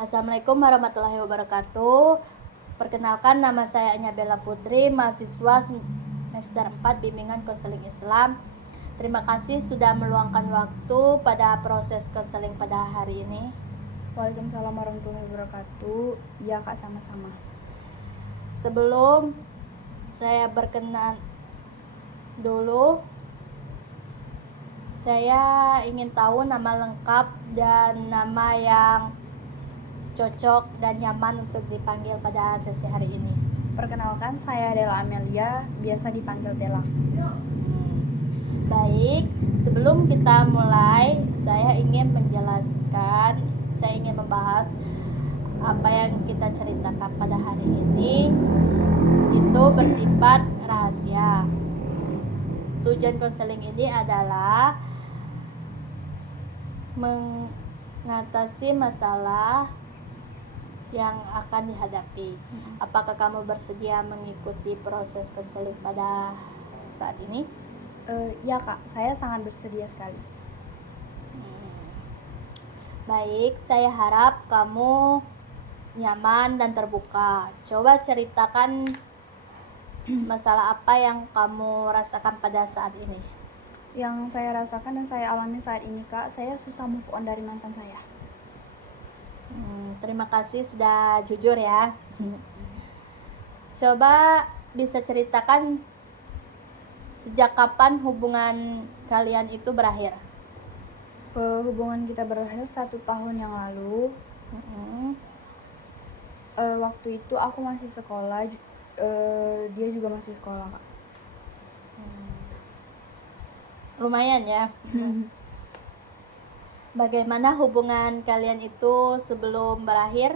Assalamualaikum warahmatullahi wabarakatuh. Perkenalkan, nama saya Anya Bella Putri, mahasiswa semester 4 Bimbingan Konseling Islam. Terima kasih sudah meluangkan waktu pada proses konseling pada hari ini. Waalaikumsalam warahmatullahi wabarakatuh. Iya Kak, sama-sama. Sebelum saya berkenan dulu, saya ingin tahu nama lengkap dan nama yang cocok dan nyaman untuk dipanggil pada sesi hari ini. Perkenalkan, saya Della Amelia, biasa dipanggil Della. Baik, sebelum kita mulai, saya ingin membahas apa yang kita ceritakan pada hari ini itu bersifat rahasia. Tujuan konseling ini adalah mengatasi masalah yang akan dihadapi. Apakah kamu bersedia mengikuti proses konseling pada saat ini? Ya Kak, saya sangat bersedia sekali. Baik, saya harap kamu nyaman dan terbuka. Coba ceritakan masalah apa yang kamu rasakan pada saat ini. Yang saya rasakan dan saya alami saat ini Kak, saya susah move on dari mantan saya. Terima kasih sudah jujur ya. Coba bisa ceritakan sejak kapan hubungan kalian itu berakhir? Hubungan kita berakhir 1 tahun yang lalu. Waktu itu aku masih sekolah, dia juga masih sekolah Kak. Lumayan ya. Bagaimana hubungan kalian itu sebelum berakhir?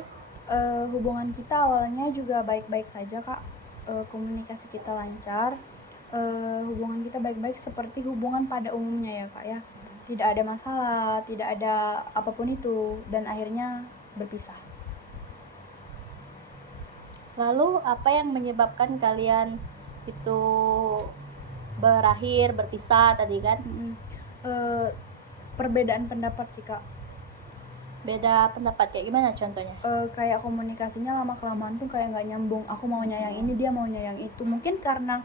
Hubungan kita awalnya juga baik-baik saja Kak. Komunikasi kita lancar. Hubungan kita baik-baik seperti hubungan pada umumnya ya Kak ya. Tidak ada masalah, tidak ada apapun itu, dan akhirnya berpisah. Lalu apa yang menyebabkan kalian itu berpisah tadi kan? Perbedaan pendapat sih Kak. Beda pendapat kayak gimana contohnya? Kayak komunikasinya lama-kelamaan tuh kayak nggak nyambung. Aku maunya yang ini, dia maunya yang itu. Mungkin karena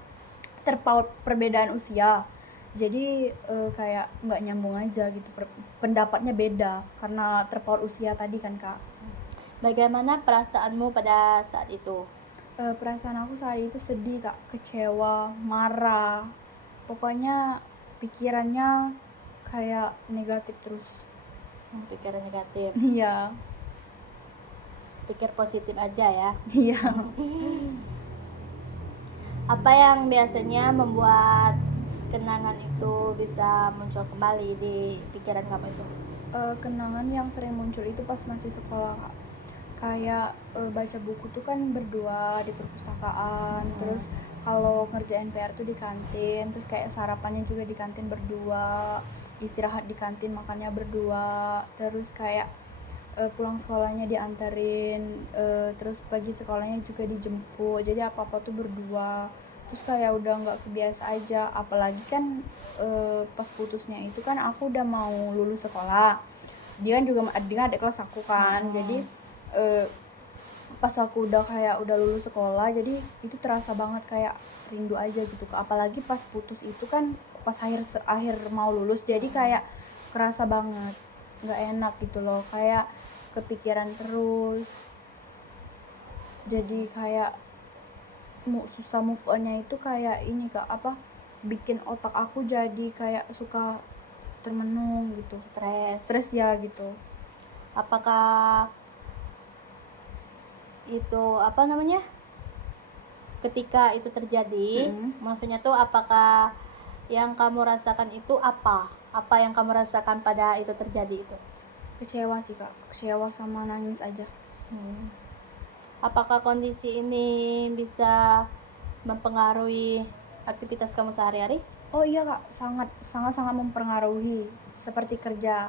terpaut perbedaan usia, jadi kayak nggak nyambung aja gitu. Pendapatnya beda karena terpaut usia tadi kan Kak. Bagaimana perasaanmu pada saat itu? Perasaan aku saat itu sedih Kak, kecewa, marah. Pokoknya pikirannya kayak negatif terus. Pikiran negatif. Iya. Pikir positif aja ya. Iya. Apa yang biasanya membuat kenangan itu bisa muncul kembali di pikiran kamu itu? Kenangan yang sering muncul itu pas masih sekolah Kak. Kayak baca buku tuh kan berdua di perpustakaan, terus kalau ngerjain PR tuh di kantin, terus kayak sarapannya juga di kantin berdua, istirahat di kantin makannya berdua, terus kayak pulang sekolahnya dianterin, terus pagi sekolahnya juga dijemput, jadi apa-apa tuh berdua. Terus kayak udah nggak kebiasa aja, apalagi kan pas putusnya itu kan aku udah mau lulus sekolah, dia adik kelas aku kan. Jadi pas aku udah lulus sekolah, jadi itu terasa banget kayak rindu aja gitu. Apalagi pas putus itu kan pas akhir mau lulus, jadi kayak kerasa banget nggak enak gitu loh, kayak kepikiran terus. Jadi kayak susah move on-nya itu kayak ini Kak, bikin otak aku jadi kayak suka termenung gitu, stres ya gitu. Apakah itu ketika itu terjadi, maksudnya tuh apakah yang kamu rasakan itu apa yang kamu rasakan pada itu terjadi itu? Kecewa sih Kak, kecewa sama nangis aja. Apakah kondisi ini bisa mempengaruhi aktivitas kamu sehari-hari? Oh iya Kak, sangat mempengaruhi. Seperti kerja,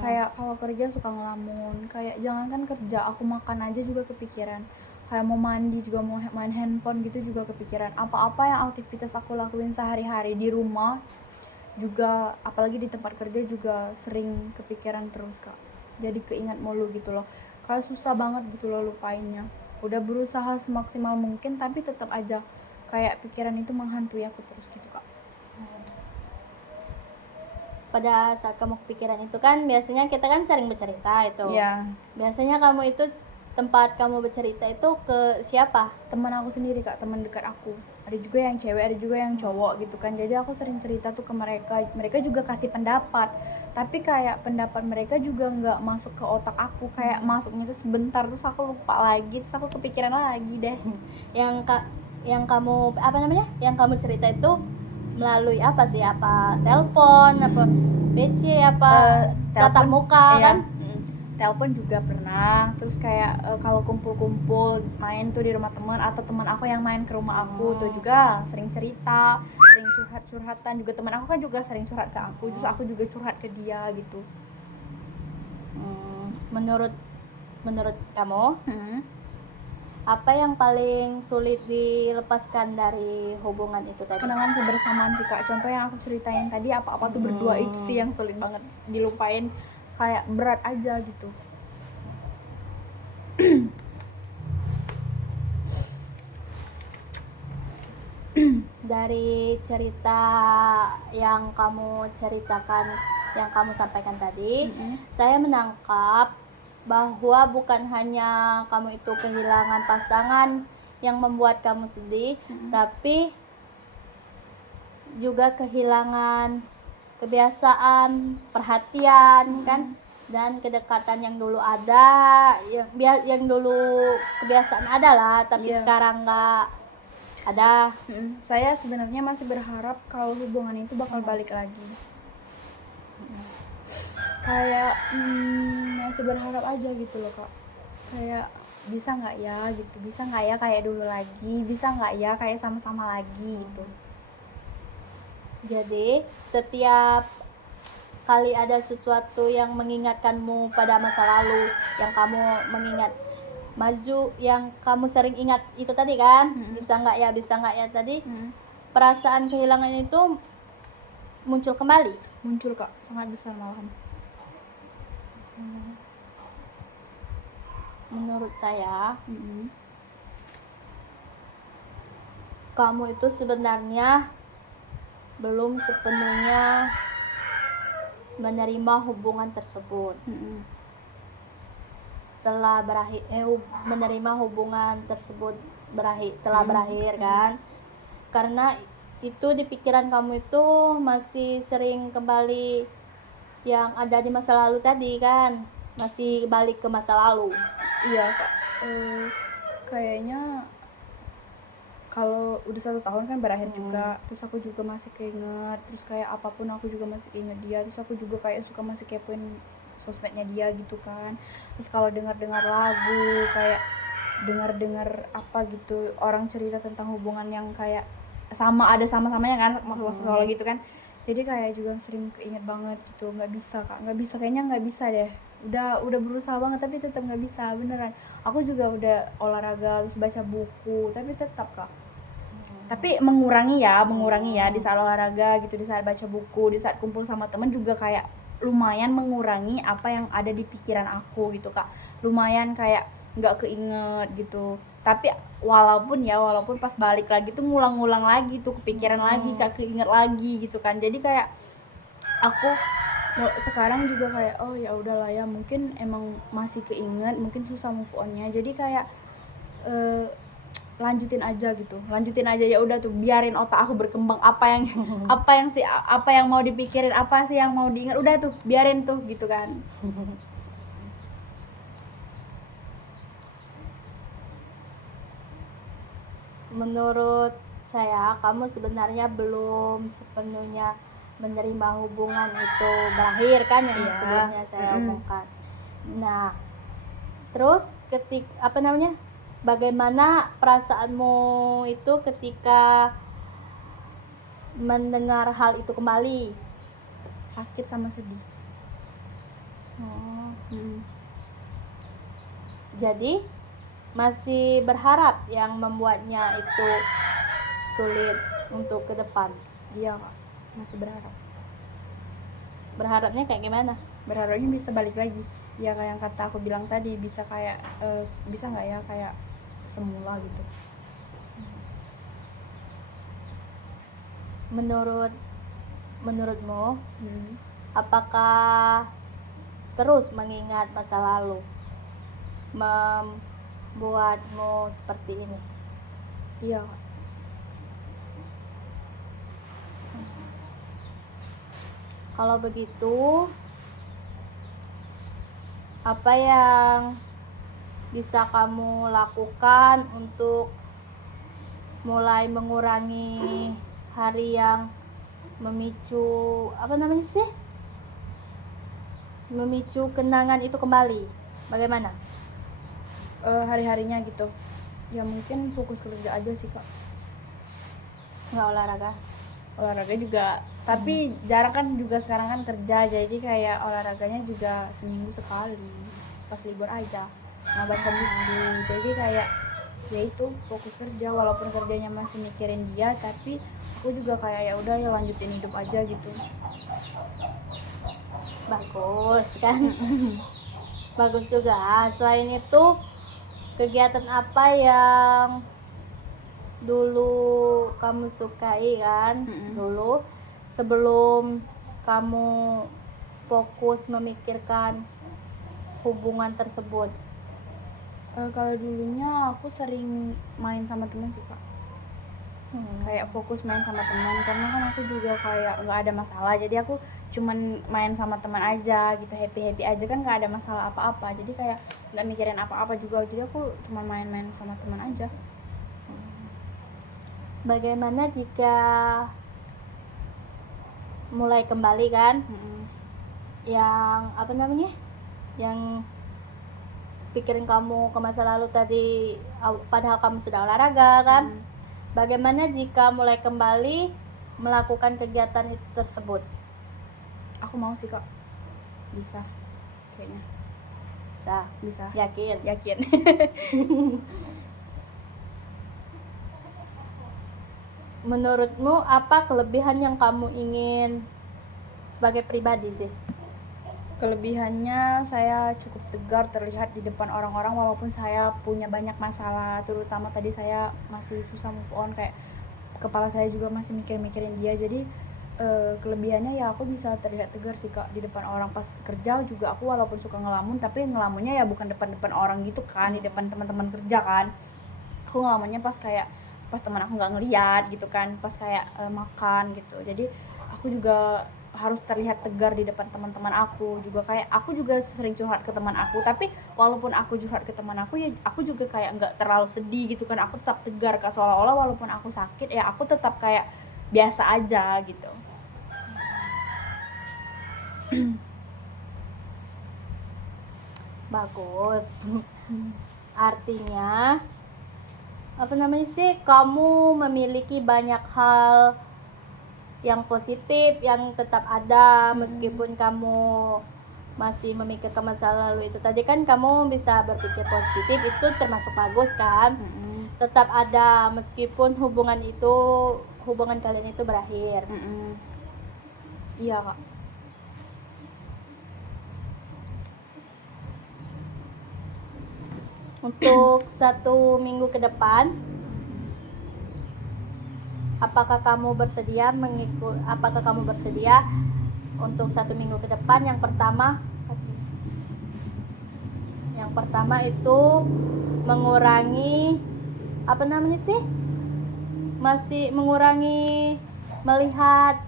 kayak kalau kerja suka ngelamun, kayak jangankan kerja, aku makan aja juga kepikiran, kayak mau mandi juga, mau main handphone gitu juga kepikiran. Apa-apa yang aktivitas aku lakuin sehari-hari di rumah juga, apalagi di tempat kerja juga sering kepikiran terus Kak. Jadi keingat mulu gitu loh. Kayak susah banget gitu loh lupainnya. Udah berusaha semaksimal mungkin tapi tetap aja kayak pikiran itu menghantui aku terus gitu kak. Pada saat kamu kepikiran itu kan biasanya kita kan sering bercerita itu. Iya. Biasanya kamu itu tempat kamu bercerita itu ke siapa? Teman aku sendiri kak, teman dekat aku. Ada juga yang cewek, ada juga yang cowok gitu kan. Jadi aku sering cerita tuh ke mereka. Mereka juga kasih pendapat. Tapi kayak pendapat mereka juga nggak masuk ke otak aku. Kayak masuknya tuh sebentar terus aku lupa lagi, terus aku kepikiran lagi deh. Yang kamu apa namanya? Yang kamu cerita itu melalui apa sih? Apa telepon, apa BC, apa tatap muka iya. kan? Telepon juga pernah. Terus kayak kalau kumpul-kumpul main tuh di rumah teman atau teman aku yang main ke rumah aku tuh juga sering cerita, sering curhatan juga. Teman aku kan juga sering curhat ke aku, terus aku juga curhat ke dia gitu. Menurut kamu apa yang paling sulit dilepaskan dari hubungan itu tadi? Kenangan kebersamaan sih kak. Contoh yang aku ceritain tadi, apa-apa tuh berdua itu sih yang sulit banget dilupain. Kayak berat aja gitu. Dari cerita yang kamu ceritakan, yang kamu sampaikan tadi, saya menangkap bahwa bukan hanya kamu itu kehilangan pasangan yang membuat kamu sedih, tapi juga kehilangan kebiasaan, perhatian kan, dan kedekatan yang dulu ada, yang dulu kebiasaan ada lah, tapi Iya. sekarang nggak ada. Saya sebenarnya masih berharap kalau hubungan itu bakal balik lagi. Kayak masih berharap aja gitu loh kak. Kayak bisa nggak ya gitu, bisa nggak ya kayak dulu lagi, bisa nggak ya kayak sama-sama lagi gitu. Jadi setiap kali ada sesuatu yang mengingatkanmu pada masa lalu, yang kamu mengingat maju, yang kamu sering ingat itu tadi kan, bisa nggak ya tadi, perasaan kehilangan itu muncul kembali. Muncul kak, sangat besar malahan. Menurut saya kamu itu sebenarnya belum sepenuhnya menerima hubungan tersebut. Telah berakhir, menerima hubungan tersebut telah berakhir kan, karena itu di pikiran kamu itu masih sering kembali yang ada di masa lalu tadi kan, masih balik ke masa lalu. Iya kak, kayaknya kalau udah 1 tahun kan berakhir juga, terus aku juga masih keinget, terus kayak apapun aku juga masih keinget dia, terus aku juga kayak suka masih kepoin sosmednya dia gitu kan. Terus kalau dengar lagu, kayak dengar apa gitu orang cerita tentang hubungan yang kayak ada sama-samanya kan, maksud soal gitu kan, jadi kayak juga sering keinget banget gitu. Nggak bisa kak, kayaknya nggak bisa deh. Udah berusaha banget tapi tetap nggak bisa beneran. Aku juga udah olahraga terus baca buku tapi tetap kak. Tapi mengurangi ya di saat olahraga gitu, di saat baca buku, di saat kumpul sama temen juga kayak lumayan mengurangi apa yang ada di pikiran aku gitu kak. Lumayan kayak nggak keinget gitu. Tapi walaupun pas balik lagi tuh ngulang-ngulang lagi tuh kepikiran lagi, kak, keinget lagi gitu kan. Jadi kayak aku sekarang juga kayak oh ya udahlah ya, mungkin emang masih keinget, mungkin susah move on-nya. Jadi kayak lanjutin aja ya udah tuh, biarin otak aku berkembang. Apa yang mau dipikirin, apa sih yang mau diingat, udah tuh biarin tuh gitu kan. Menurut saya kamu sebenarnya belum sepenuhnya menerima hubungan itu berakhir kan, yang sebelumnya saya omongkan. Nah, terus bagaimana perasaanmu itu ketika mendengar hal itu kembali? Sakit sama sedih. Jadi masih berharap yang membuatnya itu sulit untuk ke depan. Iya kak, masih berharap. Berharapnya kayak gimana? Berharapnya bisa balik lagi. ya kayak yang kata aku bilang tadi, bisa kayak bisa nggak ya kayak semula gitu. Menurutmu, apakah terus mengingat masa lalu membuatmu seperti ini? Iya Kak. Kalau begitu, apa yang bisa kamu lakukan untuk mulai mengurangi hari yang memicu memicu kenangan itu kembali? Bagaimana? Hari-harinya gitu ya mungkin fokus kerja aja sih Kak. Nggak olahraga? Olahraga juga, tapi jarang kan juga sekarang kan kerja, jadi kayak olahraganya juga seminggu sekali pas libur aja, nggak baca buku. Jadi kayak ya itu fokus kerja, walaupun kerjanya masih mikirin dia, tapi aku juga kayak ya udah ya lanjutin hidup aja gitu. Bagus kan? Bagus juga. Selain itu, kegiatan apa yang dulu kamu sukai kan? Dulu sebelum kamu fokus memikirkan hubungan tersebut. Kalau dulunya aku sering main sama teman sih Kak, kayak fokus main sama teman, karena kan aku juga kayak nggak ada masalah, jadi aku cuman main sama teman aja gitu, happy aja kan, nggak ada masalah apa-apa, jadi kayak nggak mikirin apa-apa juga, jadi aku cuma main-main sama teman aja. Bagaimana jika mulai kembali kan? Yang yang pikirin kamu ke masa lalu tadi, padahal kamu sudah olahraga kan? Bagaimana jika mulai kembali melakukan kegiatan itu tersebut? Aku mau sih Kak, bisa kayaknya. Bisa. Yakin. Menurutmu apa kelebihan yang kamu ingin sebagai pribadi sih? Kelebihannya saya cukup tegar terlihat di depan orang-orang, walaupun saya punya banyak masalah, terutama tadi saya masih susah move on, kayak kepala saya juga masih mikirin dia. Jadi kelebihannya ya aku bisa terlihat tegar sih Kak di depan orang. Pas kerja juga aku walaupun suka ngelamun, tapi ngelamunnya ya bukan depan orang gitu kan, di depan teman-teman kerja kan. Aku ngelamunnya pas teman aku nggak ngeliat gitu kan, pas kayak makan gitu. Jadi aku juga harus terlihat tegar di depan teman-teman aku juga, kayak aku juga sering curhat ke teman aku, tapi walaupun aku curhat ke teman aku ya aku juga kayak nggak terlalu sedih gitu kan, aku tetap tegar Kak, seolah-olah walaupun aku sakit ya aku tetap kayak biasa aja gitu. Bagus. Artinya kamu memiliki banyak hal yang positif yang tetap ada meskipun kamu masih memikirkan masa lalu itu tadi kan. Kamu bisa berpikir positif, itu termasuk bagus kan. Tetap ada meskipun hubungan kalian itu berakhir. Iya Kak. Untuk 1 minggu ke depan, apakah kamu bersedia untuk 1 minggu ke depan? Yang pertama itu mengurangi mengurangi melihat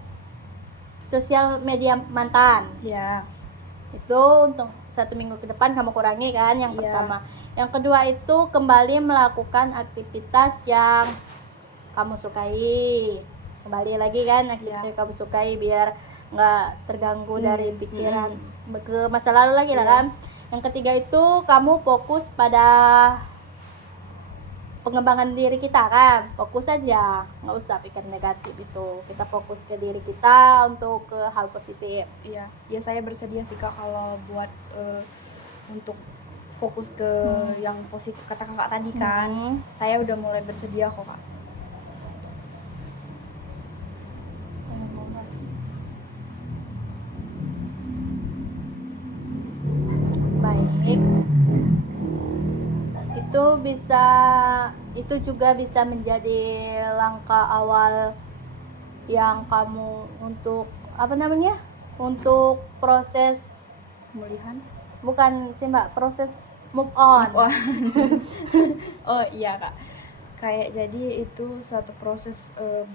sosial media mantan. Ya. Itu untuk 1 minggu ke depan kamu kurangi kan, yang pertama. Yang kedua itu kembali melakukan aktivitas yang kamu sukai. Kembali lagi kan aktivitas yang kamu sukai, biar nggak terganggu dari pikiran ke masa lalu lagi lah kan. Yang ketiga itu kamu fokus pada pengembangan diri kita kan, fokus aja, nggak usah pikir negatif itu, kita fokus ke diri kita untuk ke hal positif. Iya, ya saya bersedia sih Kak kalau buat untuk fokus ke yang positif kata Kakak tadi kan. Saya udah mulai bersedia kok Kak. itu juga bisa menjadi langkah awal yang kamu untuk untuk proses, pemulihan. bukan sih Mbak, proses move on. Move on. Oh iya Kak, kayak jadi itu satu proses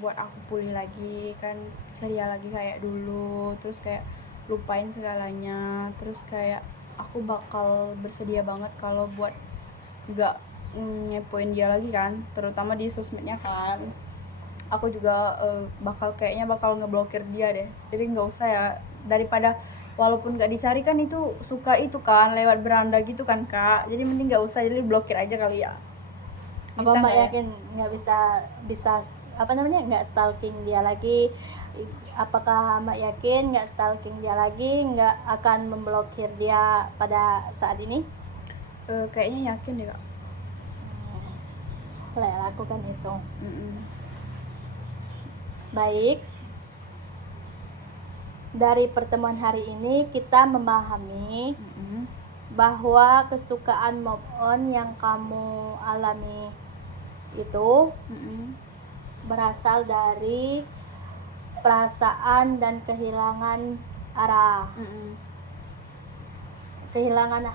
buat aku pulih lagi kan, ceria lagi kayak dulu, terus kayak lupain segalanya, terus kayak aku bakal bersedia banget kalau buat nggak ngepoin dia lagi kan, terutama di sosmednya kan. Aku juga kayaknya bakal ngeblokir dia deh, jadi nggak usah ya, daripada walaupun nggak dicari kan itu suka itu kan lewat beranda gitu kan Kak, jadi mending nggak usah, jadi blokir aja kali ya. Apa Bisa Mbak nggak ya? yakin nggak bisa nggak stalking dia lagi? Apakah Mbak yakin nggak stalking dia lagi, nggak akan memblokir dia pada saat ini? Kayaknya yakin deh Kak. Boleh lakukan itu. Mm-mm. Baik, dari pertemuan hari ini kita memahami Mm-mm. bahwa kesukaan move on yang kamu alami itu Mm-mm. berasal dari perasaan dan kehilangan arah, Mm-mm. kehilangan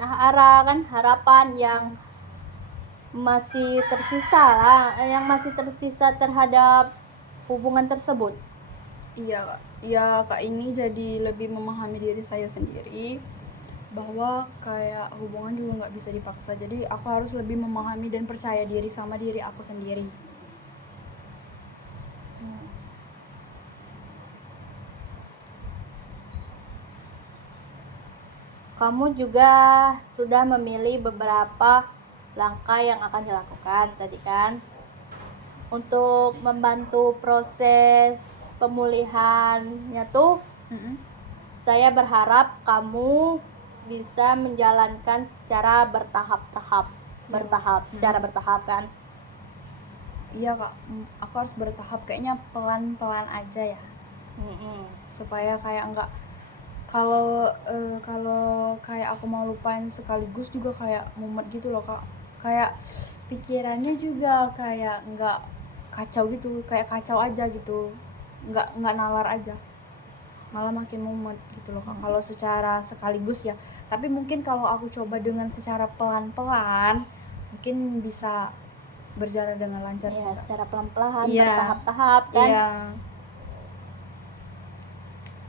arah kan, harapan yang masih tersisa terhadap hubungan tersebut. Iya Kak, iya Kak, ini jadi lebih memahami diri saya sendiri bahwa kayak hubungan juga nggak bisa dipaksa, jadi aku harus lebih memahami dan percaya diri sama diri aku sendiri. Kamu juga sudah memilih beberapa langkah yang akan dilakukan tadi kan, untuk membantu proses pemulihannya tuh. Mm-mm. Saya berharap kamu bisa menjalankan secara secara bertahap kan. Iya Kak, aku harus bertahap, kayaknya pelan-pelan aja ya, supaya kayak nggak, kalau kayak aku mau lupain sekaligus juga kayak mumet gitu loh Kak, kayak pikirannya juga kayak nggak kacau gitu, kayak kacau aja gitu, nggak nalar aja, malah makin mumet gitu loh Kak kalau secara sekaligus ya. Tapi mungkin kalau aku coba dengan secara pelan-pelan mungkin bisa berjalan dengan lancar sih Ya, Kak. secara pelan-pelan, Iya. bertahap-tahap kan. Iya.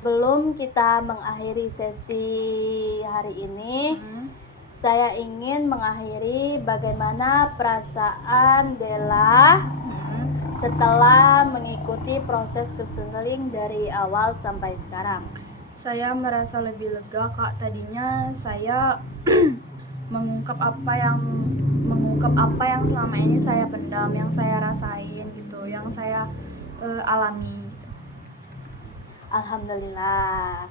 Belum kita mengakhiri sesi hari ini, saya ingin mengakhiri bagaimana perasaan Della setelah mengikuti proses konseling dari awal sampai sekarang. Saya merasa lebih lega Kak, tadinya saya mengungkap apa yang selama ini saya pendam, yang saya rasain gitu, yang saya alami gitu. Alhamdulillah.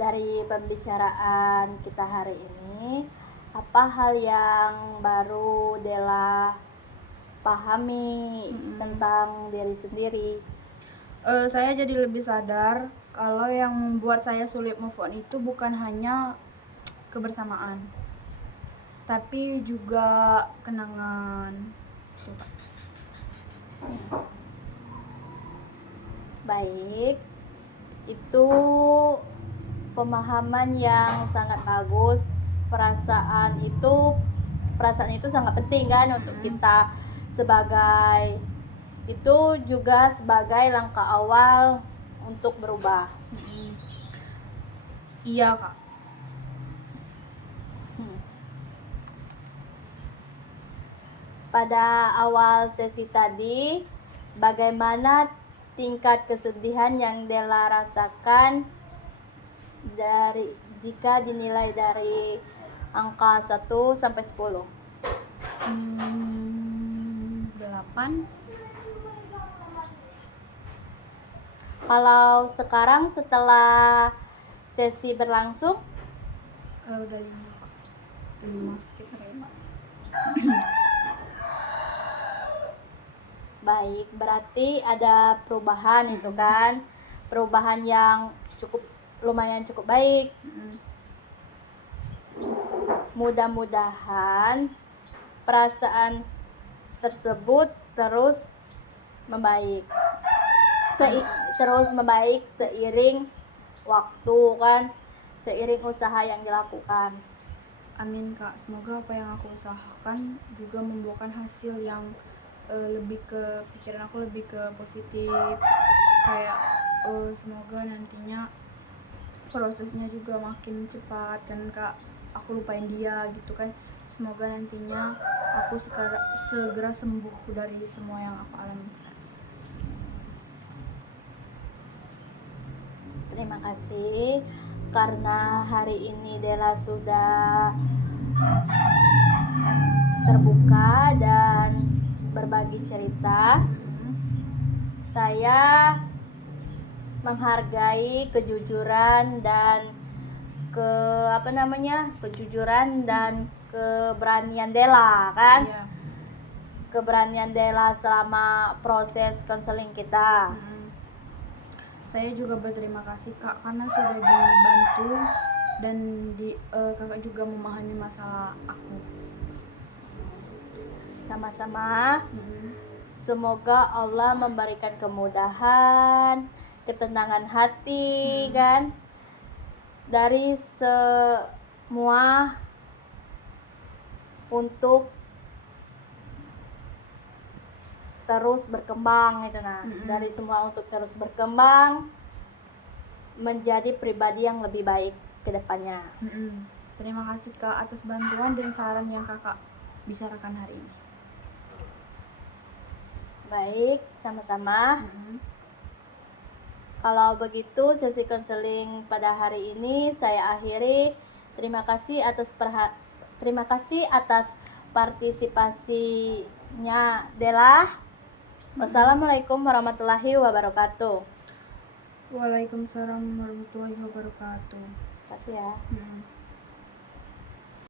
Dari pembicaraan kita hari ini, apa hal yang baru Della pahami tentang diri sendiri? Saya jadi lebih sadar kalau yang membuat saya sulit move on itu bukan hanya kebersamaan, tapi juga kenangan. Tuh, Kak. Baik, itu pemahaman yang sangat bagus. Perasaan itu sangat penting kan untuk kita, itu juga sebagai langkah awal untuk berubah. Iya Kak. Pada awal sesi tadi, bagaimana tingkat kesedihan yang Della rasakan jika dinilai dari angka 1 sampai 10? 8. Kalau sekarang setelah sesi berlangsung, Udah 5 sekitar 5. baik, berarti ada perubahan itu kan, perubahan yang lumayan cukup baik. Mudah-mudahan perasaan tersebut terus membaik. Terus membaik seiring waktu kan, seiring usaha yang dilakukan. Amin Kak, semoga apa yang aku usahakan juga membuahkan hasil yang lebih ke pikiran aku lebih ke positif, kayak semoga nantinya prosesnya juga makin cepat kan Kak, aku lupain dia gitu kan. Semoga nantinya aku segera sembuh dari semua yang aku alami sekarang. Terima kasih karena hari ini Dela sudah terbuka dan berbagi cerita. Saya menghargai kejujuran dan kejujuran dan keberanian Dela kan. Iya. Keberanian Dela selama proses konseling kita. Saya juga berterima kasih Kak karena sudah dibantu dan Kakak juga memahami masalah aku. Sama-sama. Semoga Allah memberikan kemudahan, ketenangan hati kan dari semua untuk terus berkembang itu dari semua untuk terus berkembang menjadi pribadi yang lebih baik ke depannya. Terima kasih Kak atas bantuan dan saran yang Kakak bicarakan hari ini. Baik, sama-sama. Kalau begitu sesi konseling pada hari ini saya akhiri. Terima kasih atas partisipasinya Dela. Wassalamualaikum warahmatullahi wabarakatuh. Waalaikumsalam warahmatullahi wabarakatuh. Terima kasih ya.